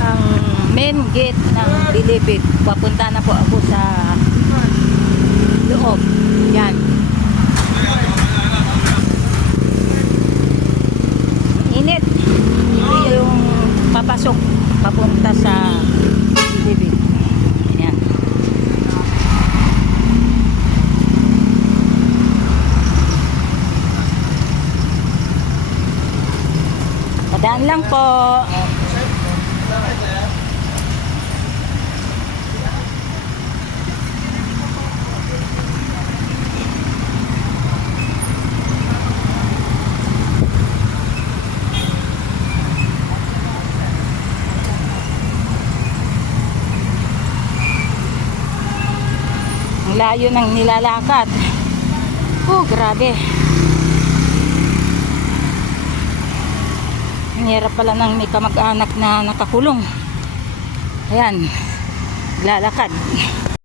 ang main gate ng Bilibid. Papunta na po ako sa loob. Yan. Init. Ito yung papasok papunta sa Bilibid. Yan. Padaan lang po. Ang layo ng nilalakad. Grabe. Ang hirap pala ng may kamag-anak na nakakulong. Ayan, lalakad.